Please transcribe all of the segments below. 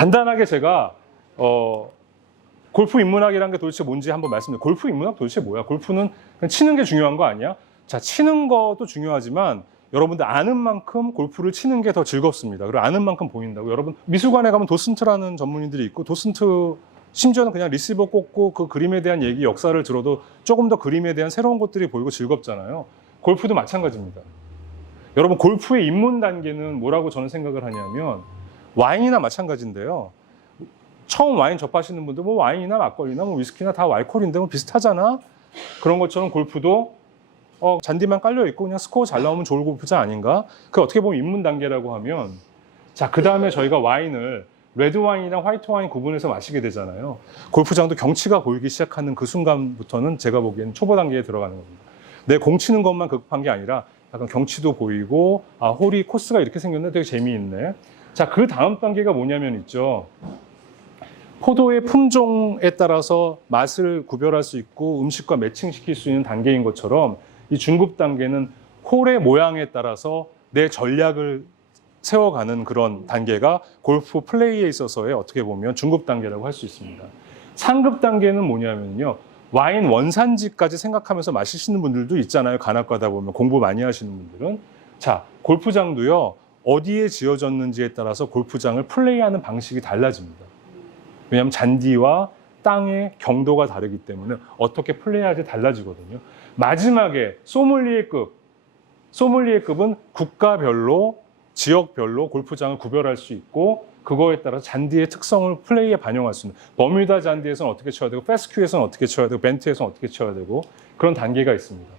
간단하게 제가 골프 인문학이라는 게 도대체 뭔지 한번 말씀드릴게요. 골프 인문학 도대체 뭐야? 골프는 그냥 치는 게 중요한 거 아니야? 자, 치는 것도 중요하지만 여러분들 아는 만큼 골프를 치는 게 더 즐겁습니다. 그리고 아는 만큼 보인다고. 여러분 미술관에 가면 도슨트라는 전문인들이 있고, 도슨트 심지어는 그냥 리시버 꽂고 그 그림에 대한 얘기, 역사를 들어도 조금 더 그림에 대한 새로운 것들이 보이고 즐겁잖아요. 골프도 마찬가지입니다. 여러분 골프의 입문 단계는 뭐라고 저는 생각을 하냐면 와인이나 마찬가지인데요. 처음 와인 접하시는 분들 뭐 와인이나 막걸리나 뭐 위스키나 다 알코올인데 뭐 비슷하잖아. 그런 것처럼 골프도 잔디만 깔려 있고 그냥 스코어 잘 나오면 좋은 골프장 아닌가? 그 어떻게 보면 입문 단계라고 하면, 자, 그 다음에 저희가 와인을 레드 와인이랑 화이트 와인 구분해서 마시게 되잖아요. 골프장도 경치가 보이기 시작하는 그 순간부터는 제가 보기에는 초보 단계에 들어가는 겁니다. 내 공 치는 것만 급한 게 아니라 약간 경치도 보이고, 아, 홀이 코스가 이렇게 생겼네, 되게 재미있네. 자, 그 다음 단계가 뭐냐면 있죠. 포도의 품종에 따라서 맛을 구별할 수 있고 음식과 매칭시킬 수 있는 단계인 것처럼, 이 중급 단계는 홀의 모양에 따라서 내 전략을 세워가는 그런 단계가 골프 플레이에 있어서의 어떻게 보면 중급 단계라고 할 수 있습니다. 상급 단계는 뭐냐면요. 와인 원산지까지 생각하면서 마시는 분들도 있잖아요. 간학가다 보면 공부 많이 하시는 분들은. 자, 골프장도요. 어디에 지어졌는지에 따라서 골프장을 플레이하는 방식이 달라집니다. 왜냐하면 잔디와 땅의 경도가 다르기 때문에 어떻게 플레이할지 달라지거든요. 마지막에 소믈리에급은 국가별로, 지역별로 골프장을 구별할 수 있고, 그거에 따라서 잔디의 특성을 플레이에 반영할 수 있는, 버뮤다 잔디에서는 어떻게 쳐야 되고, 페스큐에서는 어떻게 쳐야 되고, 벤트에서는 어떻게 쳐야 되고, 그런 단계가 있습니다.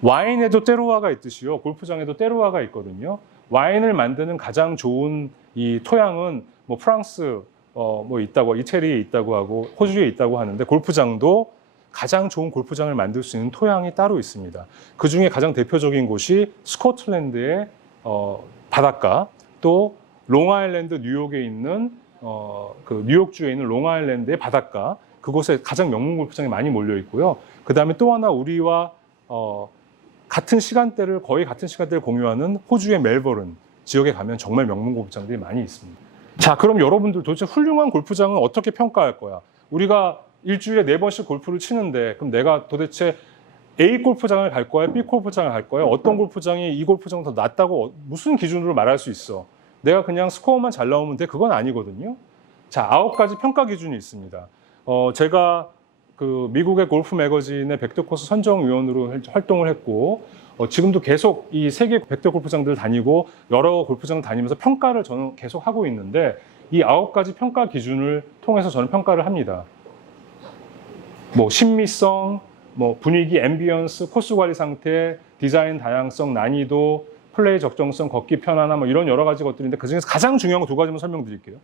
와인에도 때루아가 있듯이요, 골프장에도 때루아가 있거든요. 와인을 만드는 가장 좋은 이 토양은 뭐 프랑스 뭐 있다고, 이태리에 있다고 하고 호주에 있다고 하는데, 골프장도 가장 좋은 골프장을 만들 수 있는 토양이 따로 있습니다. 그 중에 가장 대표적인 곳이 스코틀랜드의 바닷가, 또 롱아일랜드 뉴욕에 있는 그 뉴욕주에 있는 롱아일랜드의 바닷가, 그곳에 가장 명문 골프장이 많이 몰려 있고요. 그 다음에 또 하나 우리와 거의 같은 시간대를 공유하는 호주의 멜버른 지역에 가면 정말 명문 골프장들이 많이 있습니다. 자, 그럼 여러분들 도대체 훌륭한 골프장은 어떻게 평가할 거야? 우리가 일주일에 4번씩 골프를 치는데, 그럼 내가 도대체 A 골프장을 갈 거야? B 골프장을 갈 거야? 어떤 골프장이 이 골프장 더 낫다고 무슨 기준으로 말할 수 있어? 내가 그냥 스코어만 잘 나오면 돼? 그건 아니거든요. 자, 9가지 평가 기준이 있습니다. 제가 그 미국의 골프 매거진의 100대 코스 선정위원으로 활동을 했고, 지금도 계속 이 세계 100대 골프장들 다니고 여러 골프장을 다니면서 평가를 저는 계속 하고 있는데, 이 9가지 평가 기준을 통해서 저는 평가를 합니다. 뭐 신미성, 뭐 분위기, 앰비언스, 코스 관리 상태, 디자인 다양성, 난이도, 플레이 적정성, 걷기 편안함, 뭐 이런 여러 가지 것들인데, 그중에서 가장 중요한 거 2가지만 설명드릴게요.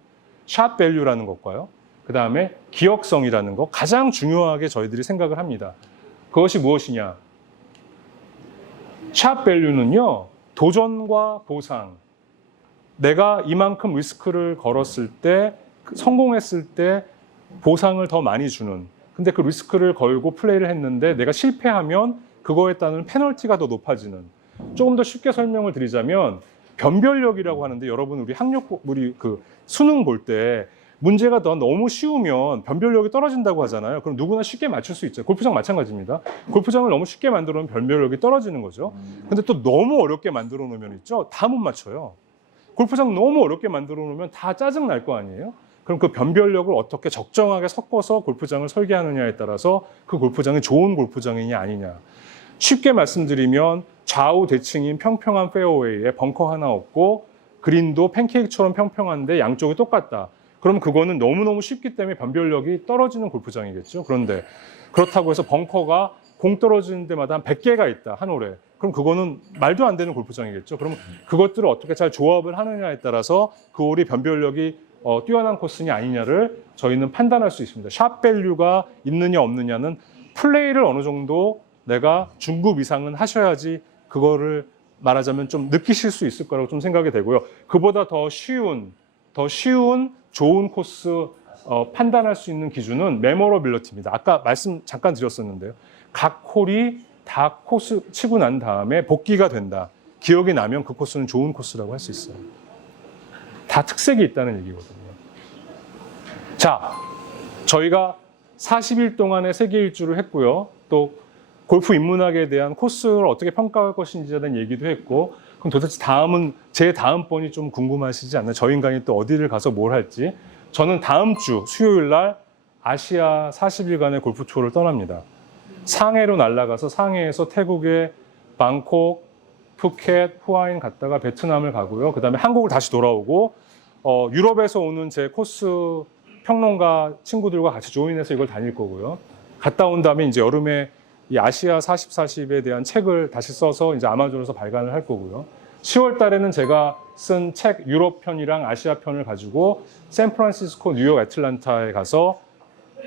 샷 밸류라는 것과요. 그 다음에 기억성이라는 거, 가장 중요하게 저희들이 생각을 합니다. 그것이 무엇이냐? 샷 밸류는요, 도전과 보상. 내가 이만큼 리스크를 걸었을 때, 성공했을 때 보상을 더 많이 주는. 근데 그 리스크를 걸고 플레이를 했는데 내가 실패하면 그거에 따른 페널티가 더 높아지는. 조금 더 쉽게 설명을 드리자면 변별력이라고 하는데, 여러분 우리 그 수능 볼 때 문제가 너무 쉬우면 변별력이 떨어진다고 하잖아요. 그럼 누구나 쉽게 맞출 수 있죠. 골프장 마찬가지입니다. 골프장을 너무 쉽게 만들어 놓으면 변별력이 떨어지는 거죠. 근데 또 너무 어렵게 만들어 놓으면 있죠. 다 못 맞춰요. 골프장 너무 어렵게 만들어 놓으면 다 짜증 날 거 아니에요. 그럼 그 변별력을 어떻게 적정하게 섞어서 골프장을 설계하느냐에 따라서 그 골프장이 좋은 골프장이냐 아니냐. 쉽게 말씀드리면 좌우 대칭인 평평한 페어웨이에 벙커 하나 없고 그린도 팬케이크처럼 평평한데 양쪽이 똑같다. 그럼 그거는 너무너무 쉽기 때문에 변별력이 떨어지는 골프장이겠죠. 그런데 그렇다고 해서 벙커가 공 떨어지는 데마다 한 100개가 있다, 한 홀에. 그럼 그거는 말도 안 되는 골프장이겠죠. 그럼 그것들을 어떻게 잘 조합을 하느냐에 따라서 그 홀이 변별력이 뛰어난 코스냐 아니냐를 저희는 판단할 수 있습니다. 샷 밸류가 있느냐 없느냐는 플레이를 어느 정도 내가 중급 이상은 하셔야지 그거를 말하자면 좀 느끼실 수 있을 거라고 좀 생각이 되고요. 그보다 더 쉬운 좋은 코스 판단할 수 있는 기준은 메모러빌리티입니다. 아까 말씀 잠깐 드렸었는데요. 각 홀이 다 코스 치고 난 다음에 복기가 된다. 기억이 나면 그 코스는 좋은 코스라고 할 수 있어요. 다 특색이 있다는 얘기거든요. 자, 저희가 40일 동안의 세계 일주를 했고요. 또 골프 인문학에 대한 코스를 어떻게 평가할 것인지에 대한 얘기도 했고, 그럼 도대체 제 다음번이 좀 궁금하시지 않나요? 저 인간이 또 어디를 가서 뭘 할지. 저는 다음 주 수요일 날 아시아 40일간의 골프 투어를 떠납니다. 상해로 날아가서 상해에서 태국의 방콕, 푸켓, 후아인 갔다가 베트남을 가고요. 그 다음에 한국을 다시 돌아오고, 유럽에서 오는 제 코스 평론가 친구들과 같이 조인해서 이걸 다닐 거고요. 갔다 온 다음에 이제 여름에 이 아시아 40에 대한 책을 다시 써서 이제 아마존에서 발간을 할 거고요. 10월 달에는 제가 쓴 책 유럽 편이랑 아시아 편을 가지고 샌프란시스코, 뉴욕, 애틀란타에 가서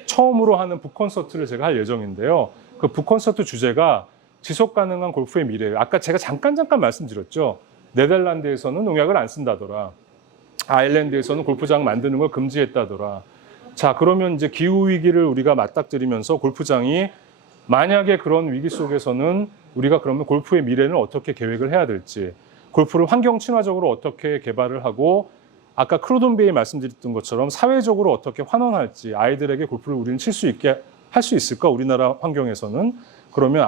처음으로 하는 북콘서트를 제가 할 예정인데요. 그 북콘서트 주제가 지속 가능한 골프의 미래예요. 아까 제가 잠깐 말씀드렸죠. 네덜란드에서는 농약을 안 쓴다더라. 아일랜드에서는 골프장 만드는 걸 금지했다더라. 자, 그러면 이제 기후위기를 우리가 맞닥뜨리면서 골프장이 만약에 그런 위기 속에서는 우리가 그러면 골프의 미래는 어떻게 계획을 해야 될지, 골프를 환경 친화적으로 어떻게 개발을 하고, 아까 크로돈베이 말씀드렸던 것처럼 사회적으로 어떻게 환원할지, 아이들에게 골프를 우리는 칠 수 있게 할 수 있을까? 우리나라 환경에서는. 그러면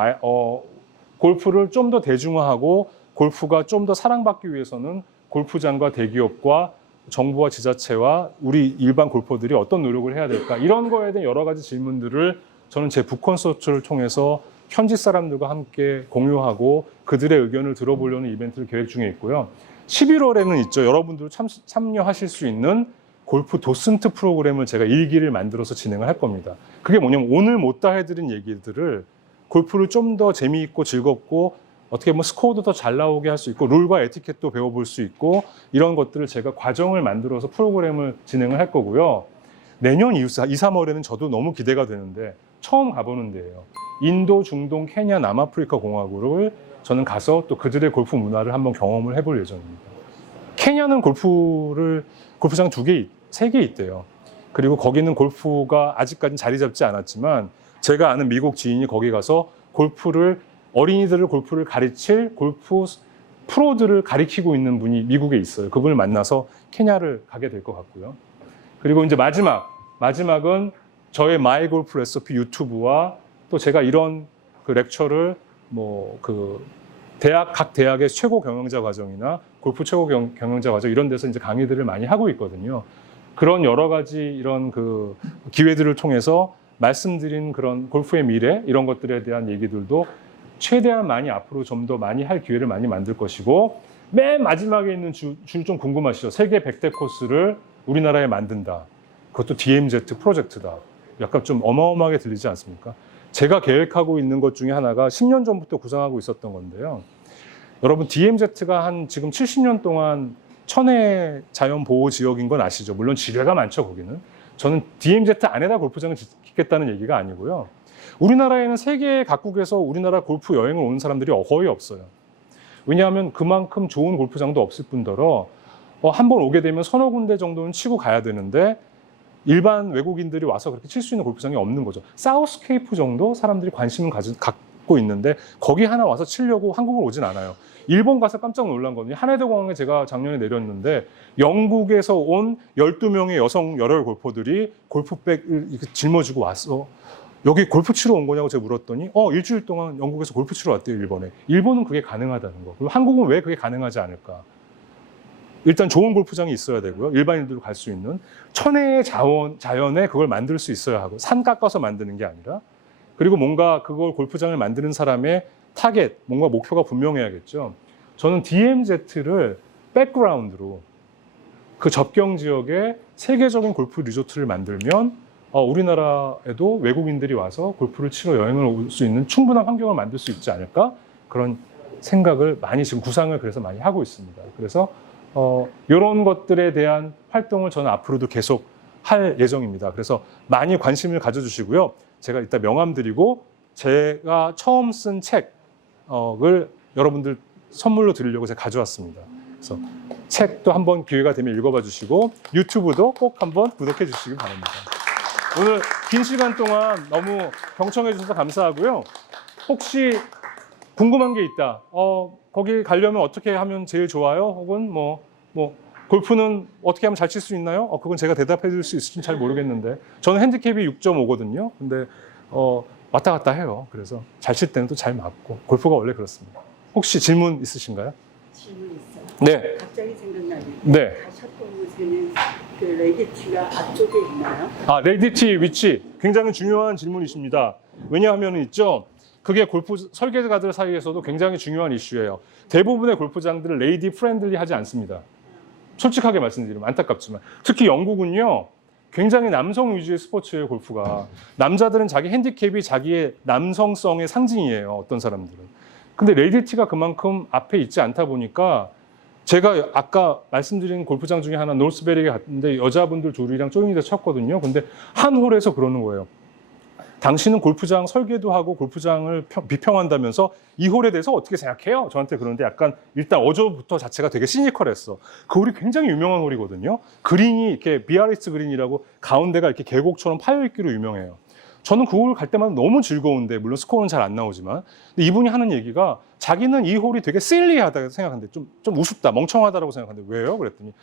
골프를 좀 더 대중화하고 골프가 좀 더 사랑받기 위해서는 골프장과 대기업과 정부와 지자체와 우리 일반 골퍼들이 어떤 노력을 해야 될까? 이런 거에 대한 여러 가지 질문들을 저는 제 북콘서트를 통해서 현지 사람들과 함께 공유하고 그들의 의견을 들어보려는 이벤트를 계획 중에 있고요. 11월에는 있죠. 여러분들 참여하실 수 있는 골프 도슨트 프로그램을 제가 일기를 만들어서 진행을 할 겁니다. 그게 뭐냐면 오늘 못다 해드린 얘기들을 골프를 좀 더 재미있고 즐겁고 어떻게 보면 스코어도 더 잘 나오게 할 수 있고 룰과 에티켓도 배워볼 수 있고 이런 것들을 제가 과정을 만들어서 프로그램을 진행을 할 거고요. 내년 2, 3월에는 저도 너무 기대가 되는데 처음 가보는 데예요. 인도, 중동, 케냐, 남아프리카 공화국을 저는 가서 또 그들의 골프 문화를 한번 경험을 해볼 예정입니다. 케냐는 골프장 3개 있대요. 그리고 거기는 골프가 아직까지는 자리 잡지 않았지만 제가 아는 미국 지인이 거기 가서 어린이들을 골프를 가르칠 골프 프로들을 가리키고 있는 분이 미국에 있어요. 그분을 만나서 케냐를 가게 될 것 같고요. 그리고 이제 마지막은 저의 마이 골프 레시피 유튜브와 또 제가 이런 그 렉처를 각 대학의 최고 경영자 과정이나 골프 최고 경영자 과정 이런 데서 이제 강의들을 많이 하고 있거든요. 그런 여러 가지 이런 그 기회들을 통해서 말씀드린 그런 골프의 미래 이런 것들에 대한 얘기들도 최대한 많이 앞으로 좀 더 많이 할 기회를 많이 만들 것이고 맨 마지막에 있는 줄 좀 궁금하시죠? 세계 100대 코스를 우리나라에 만든다. 그것도 DMZ 프로젝트다. 약간 좀 어마어마하게 들리지 않습니까? 제가 계획하고 있는 것 중에 하나가 10년 전부터 구상하고 있었던 건데요. 여러분 DMZ가 지금 70년 동안 천혜 자연보호지역인 건 아시죠? 물론 지뢰가 많죠, 거기는. 저는 DMZ 안에다 골프장을 짓겠다는 얘기가 아니고요. 우리나라에는 세계 각국에서 우리나라 골프 여행을 오는 사람들이 거의 없어요. 왜냐하면 그만큼 좋은 골프장도 없을 뿐더러 한번 오게 되면 서너 군데 정도는 치고 가야 되는데 일반 외국인들이 와서 그렇게 칠 수 있는 골프장이 없는 거죠. 사우스케이프 정도 사람들이 관심을 갖고 있는데 거기 하나 와서 치려고 한국을 오진 않아요. 일본 가서 깜짝 놀란 거거든요. 하네다 공항에 제가 작년에 내렸는데 영국에서 온 12명의 여성 열혈 골퍼들이 골프백을 이렇게 짊어지고 왔어. 여기 골프 치러 온 거냐고 제가 물었더니 일주일 동안 영국에서 골프 치러 왔대요, 일본에. 일본은 그게 가능하다는 거. 그리고 한국은 왜 그게 가능하지 않을까? 일단 좋은 골프장이 있어야 되고요. 일반인들도 갈 수 있는 천혜의 자연에 그걸 만들 수 있어야 하고 산 깎아서 만드는 게 아니라 그리고 뭔가 그걸 골프장을 만드는 사람의 타겟, 뭔가 목표가 분명해야겠죠. 저는 DMZ를 백그라운드로 그 접경 지역에 세계적인 골프 리조트를 만들면 우리나라에도 외국인들이 와서 골프를 치러 여행을 올 수 있는 충분한 환경을 만들 수 있지 않을까? 그런 생각을 지금 구상을 그래서 많이 하고 있습니다. 그래서 이런 것들에 대한 활동을 저는 앞으로도 계속 할 예정입니다. 그래서 많이 관심을 가져주시고요. 제가 이따 명함 드리고 제가 처음 쓴 책을 여러분들 선물로 드리려고 제가 가져왔습니다. 그래서 책도 한번 기회가 되면 읽어봐 주시고 유튜브도 꼭 한번 구독해 주시기 바랍니다. 오늘 긴 시간 동안 너무 경청해 주셔서 감사하고요. 혹시 궁금한 게 있다. 거기 가려면 어떻게 하면 제일 좋아요? 혹은 골프는 어떻게 하면 잘 칠 수 있나요? 그건 제가 대답해 줄 수 있을지는 잘 모르겠는데 저는 핸디캡이 6.5거든요. 근데 왔다 갔다 해요. 그래서 잘 칠 때는 또 잘 맞고 골프가 원래 그렇습니다. 혹시 질문 있으신가요? 질문 있어요. 네. 갑자기 생각나는데 네. 샷보면서는 그 레디티가 앞쪽에 있나요? 레디티 위치 굉장히 중요한 질문이십니다. 왜냐하면 있죠. 그게 골프 설계가들 사이에서도 굉장히 중요한 이슈예요. 대부분의 골프장들은 레이디 프렌들리 하지 않습니다. 솔직하게 말씀드리면 안타깝지만 특히 영국은요. 굉장히 남성 위주의 스포츠예요. 골프가. 남자들은 자기 핸디캡이 자기의 남성성의 상징이에요. 어떤 사람들은. 근데 레디티가 그만큼 앞에 있지 않다 보니까 제가 아까 말씀드린 골프장 중에 하나 노스베리에 갔는데 여자분들 둘이랑 조인이서 쳤거든요. 근데 한 홀에서 그러는 거예요. 당신은 골프장 설계도 하고 골프장을 비평한다면서 이 홀에 대해서 어떻게 생각해요? 저한테 그러는데 약간 일단 어조부터 자체가 되게 시니컬했어. 그 홀이 굉장히 유명한 홀이거든요. 그린이 이렇게 비아리스 그린이라고 가운데가 이렇게 계곡처럼 파여있기로 유명해요. 저는 그 홀 갈 때마다 너무 즐거운데 물론 스코어는 잘 안 나오지만 근데 이분이 하는 얘기가 자기는 이 홀이 되게 실리하다고 생각하는데 좀 우습다, 멍청하다라고 생각하는데 왜요? 그랬더니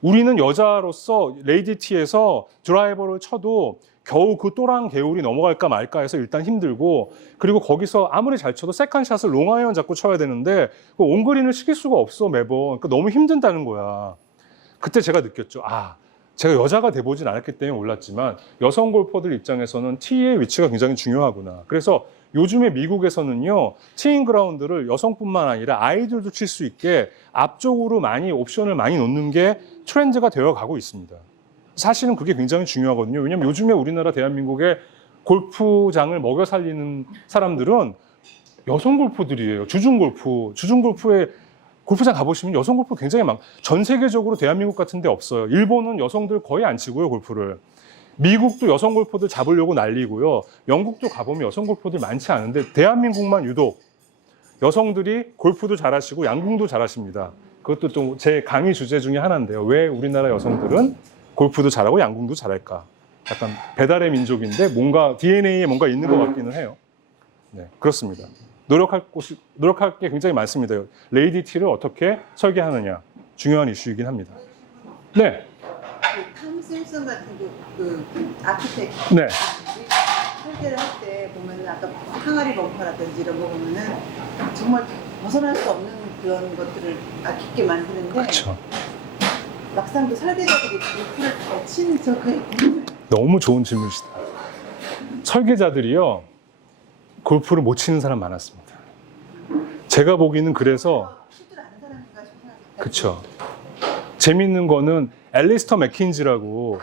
우리는 여자로서 레이디티에서 드라이버를 쳐도 겨우 그 또랑 개울이 넘어갈까 말까 해서 일단 힘들고 그리고 거기서 아무리 잘 쳐도 세컨샷을 롱아이언 잡고 쳐야 되는데 그 온그린을 시킬 수가 없어 매번. 그러니까 너무 힘든다는 거야. 그때 제가 느꼈죠. 제가 여자가 돼보진 않았기 때문에 몰랐지만 여성 골퍼들 입장에서는 티의 위치가 굉장히 중요하구나. 그래서 요즘에 미국에서는요. 티잉 그라운드를 여성뿐만 아니라 아이들도 칠 수 있게 앞쪽으로 많이 옵션을 많이 놓는 게 트렌드가 되어 가고 있습니다. 사실은 그게 굉장히 중요하거든요. 왜냐하면 요즘에 우리나라 대한민국의 골프장을 먹여 살리는 사람들은 여성 골프들이에요. 주중골프에 골프장 가보시면 여성 골프 굉장히 전 세계적으로 대한민국 같은 데 없어요. 일본은 여성들 거의 안 치고요, 골프를. 미국도 여성 골퍼들 잡으려고 난리고요. 영국도 가보면 여성 골퍼들 많지 않은데 대한민국만 유독 여성들이 골프도 잘하시고 양궁도 잘하십니다. 그것도 또 제 강의 주제 중에 하나인데요. 왜 우리나라 여성들은 골프도 잘하고 양궁도 잘할까? 약간 배달의 민족인데 뭔가 DNA에 뭔가 있는 것 같기는 해요. 네, 그렇습니다. 노력할 게 굉장히 많습니다. 레이디 티를 어떻게 설계하느냐 중요한 이슈이긴 합니다. 네. 탐 심슨 같은 그 아키텍트 네. 설계를 할 때 보면은 아까 항아리 벙커라든지 이런 거 보면은 정말 벗어날 수 없는 그런 것들을 아쉽게 만드는데 그렇죠. 막상 그 설계자들이 골프를 잘 치는 저그 너무 좋은 질문이시다. 설계자들이요 골프를 못 치는 사람 많았습니다. 제가 보기에는 그래서 칠 줄 아는 사람인가 싶어요. 그렇죠. 재밌는 거는 앨리스터 맥킨지라고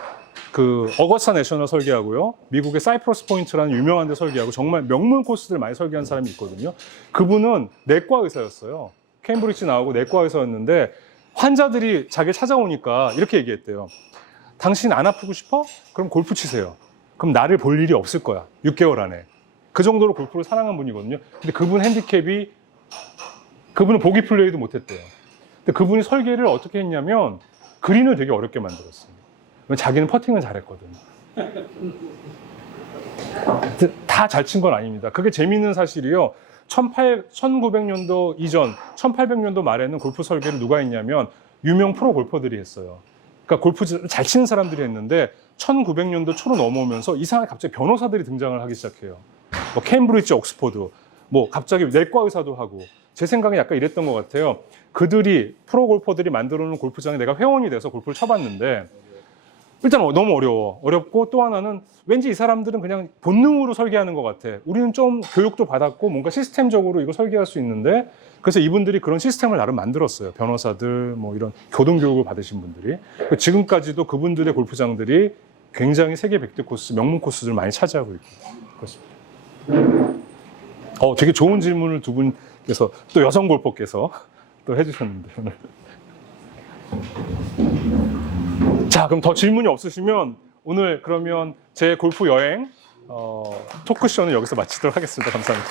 그 어거스타 내셔널 설계하고요. 미국의 사이프러스 포인트라는 유명한 데 설계하고 정말 명문 코스들 많이 설계한 사람이 있거든요. 그분은 내과 의사였어요. 케임브리지 나오고 내과 의사였는데 환자들이 자기 찾아오니까 이렇게 얘기했대요. 당신 안 아프고 싶어? 그럼 골프 치세요. 그럼 나를 볼 일이 없을 거야. 6개월 안에. 그 정도로 골프를 사랑한 분이거든요. 근데 그분 핸디캡이 그분은 보기 플레이도 못했대요. 근데 그분이 설계를 어떻게 했냐면 그린을 되게 어렵게 만들었어요. 자기는 퍼팅은 잘했거든요. 다 잘 친 건 아닙니다. 그게 재미있는 사실이요. 1900년도 이전, 1800년도 말에는 골프 설계를 누가 했냐면 유명 프로 골퍼들이 했어요. 그러니까 골프 잘 치는 사람들이 했는데 1900년도 초로 넘어오면서 이상하게 갑자기 변호사들이 등장을 하기 시작해요. 뭐 캠브리지, 옥스포드, 뭐 갑자기 내과 의사도 하고 제 생각에 약간 이랬던 것 같아요. 그들이 프로 골퍼들이 만들어 놓은 골프장에 내가 회원이 돼서 골프를 쳐봤는데 일단 너무 어렵고 또 하나는 왠지 이 사람들은 그냥 본능으로 설계하는 것 같아. 우리는 좀 교육도 받았고 뭔가 시스템적으로 이거 설계할 수 있는데 그래서 이분들이 그런 시스템을 나름 만들었어요. 변호사들 뭐 이런 교동교육을 받으신 분들이. 지금까지도 그분들의 골프장들이 굉장히 세계 100대 코스, 명문 코스들을 많이 차지하고 있고 그렇습니다. 되게 좋은 질문을 두 분께서 또 여성 골퍼께서 또 해주셨는데 오늘. 자, 그럼 더 질문이 없으시면 오늘 그러면 제 골프 여행 토크쇼는 여기서 마치도록 하겠습니다. 감사합니다.